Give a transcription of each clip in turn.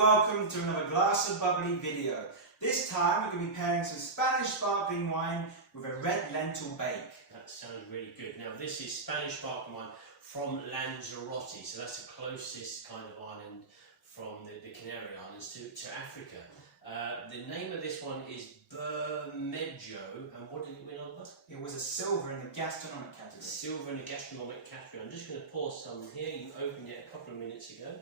welcome to another Glass of Bubbly video. This time we're going to be pairing some Spanish sparkling wine with a red lentil bake. That sounds really good. Now this is Spanish sparkling wine from Lanzarote, so that's the closest kind of island from the Canary Islands to Africa. The name of this one is Bermejo, and what did it win over? It was a silver in the gastronomic category. Silver in the gastronomic category. I'm just going to pour some here. You opened it a couple of minutes ago.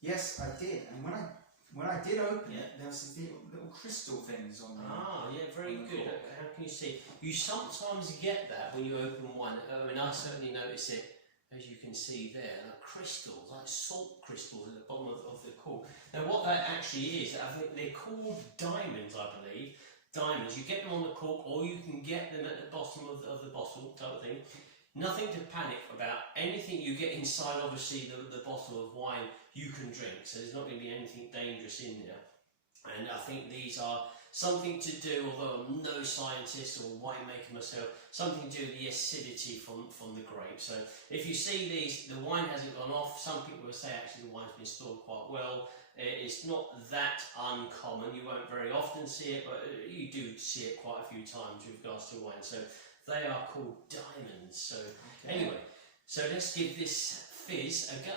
Yes, I did, and when I did open it, there was these little crystal things on there. Ah, yeah, very good. How can you see? You sometimes get that when you open one. I mean, I certainly notice it, as you can see there, like crystals, like salt crystals at the bottom of the cork. Now, what that actually is, I think they're called diamonds, I believe. Diamonds. You get them on the cork, or you can get them at the bottom of the bottle, type of thing. Nothing to panic about. Anything you get inside, obviously, the bottle of wine, you can drink. So there's not going to be anything dangerous in there. And I think these are something to do, although I'm no scientist or winemaker myself, something to do with the acidity from the grape. So if you see these, the wine hasn't gone off. Some people will say actually the wine's been stored quite well. It's not that uncommon. You won't very often see it, but you do see it quite a few times with regards to wine. So they are called diamonds. So anyway, so let's give this fizz a go.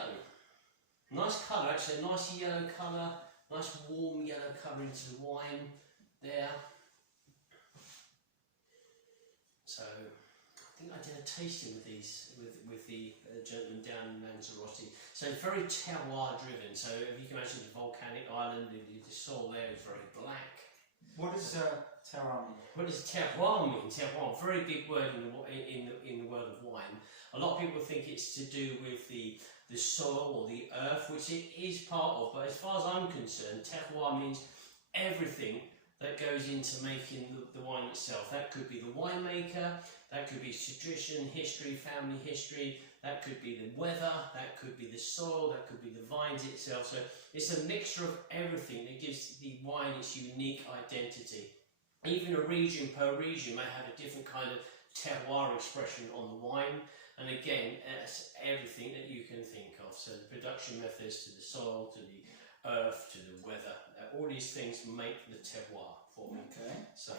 Nice colour, actually, a nice yellow colour, nice warm yellow colour into the wine there. So I think I did a tasting with these with the gentleman down in Lanzarote. So it's very terroir driven. So if you can imagine the volcanic island, the soil there is very black. What does terroir mean? What does terroir mean? Terroir, very big word in the world of wine. A lot of people think it's to do with the soil or the earth, which it is part of, but as far as I'm concerned, terroir means everything that goes into making the wine itself. That could be the winemaker, that could be tradition, history, family history, that could be the weather, that could be the soil, that could be the vines itself. So it's a mixture of everything that gives the wine its unique identity. Even a region per region may have a different kind of terroir expression on the wine. And again, it's everything that you can think of. So the production methods, to the soil, to the earth, to the weather, all these things make the terroir for me. Okay. So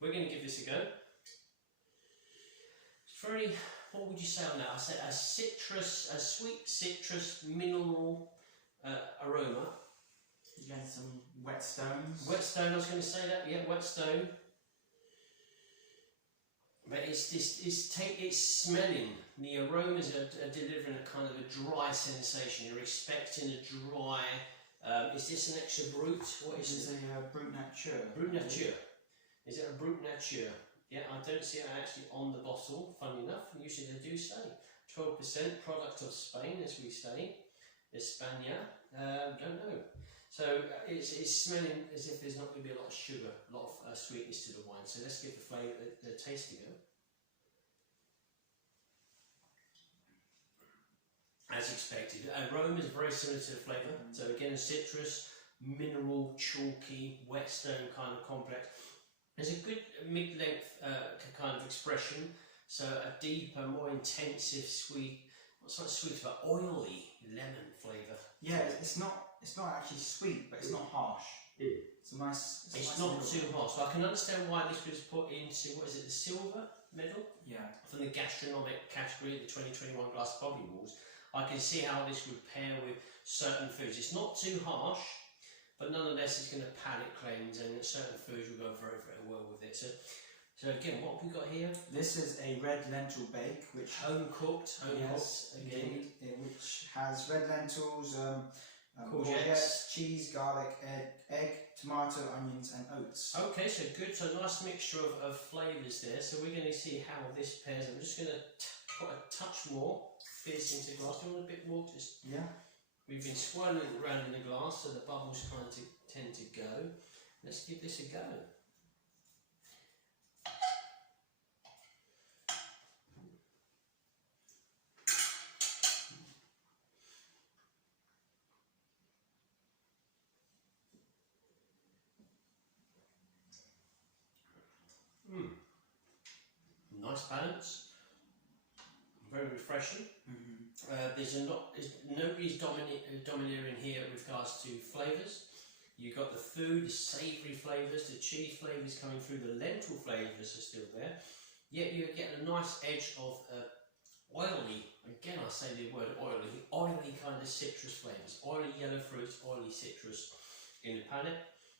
we're going to give this a go. It's very, what would you say on that? I say a sweet citrus mineral aroma. You get some wet stones. Wet stone, I was going to say that. Yeah, wet stone. But it's smelling. The aromas are delivering a kind of a dry sensation. You're expecting a dry. Is this an extra brut? What is This is a brut nature. Brut nature. Is it a brut nature? Yeah, I don't see it actually on the bottle. Funny enough, usually they do say 12% product of Spain, as we say, España. Don't know. So it's smelling as if there's not going to be a lot of sugar, a lot of sweetness to the wine. So let's give the flavour the taste a go. As expected, aroma is very similar to the flavour. So again, citrus, mineral, chalky, wet stone kind of complex. There's a good mid-length kind of expression. So a deeper, more intensive, sweet. What's not sweet, but oily lemon flavour. Yeah, it's not actually sweet, but it's not harsh. It's a nice. It's not too harsh. So I can understand why this was put into, what is it, the silver medal? Yeah. From the gastronomic category of the 2021 Glass of Bubbly Awards. I can see how this would pair with certain foods. It's not too harsh, but nonetheless it's going to palate cleanse, and certain foods will go very, very well with it. So again, what have we got here? This is a red lentil bake, which home cooked again, which has red lentils, courgettes, cheese, garlic, egg, tomato, onions, and oats. Okay, so good. So nice mixture of flavours there. So we're going to see how this pairs. I'm just going to put a touch more fizz into the glass. Do you want a bit more? Just We've been swirling it around in the glass, so the bubbles kind of tend to go. Let's give this a go. Nice balance. Very very refreshing. Nobody's domineering here with regards to flavours. You've got the food, the savoury flavours, the cheese flavours coming through, the lentil flavours are still there. Yet you get a nice edge of oily, again I say the word oily kind of citrus flavours, oily yellow fruits, oily citrus in the palate.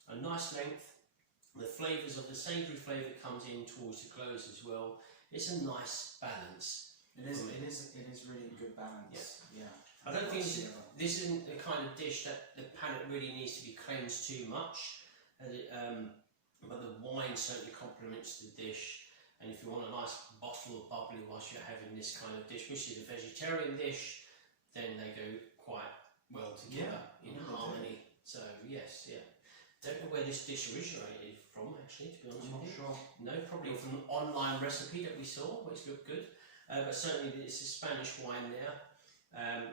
A nice length. The flavours of the savoury flavour comes in towards the close as well. It's a nice balance. It is really a good balance. Yeah. I don't think this isn't the kind of dish that the palate really needs to be cleansed too much. But the wine certainly complements the dish. And if you want a nice bottle of bubbly whilst you're having this kind of dish, which is a vegetarian dish, then they go quite well together in harmony. So yes, yeah. Don't know where this dish originated from, actually, to be honest with you. Sure. No, probably from an online recipe that we saw, which looked good. But certainly it's a Spanish wine there,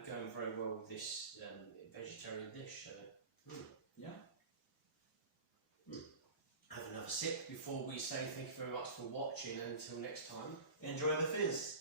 going very well with this vegetarian dish. So, yeah. Have another sip before we say thank you very much for watching, and until next time. Enjoy the fizz.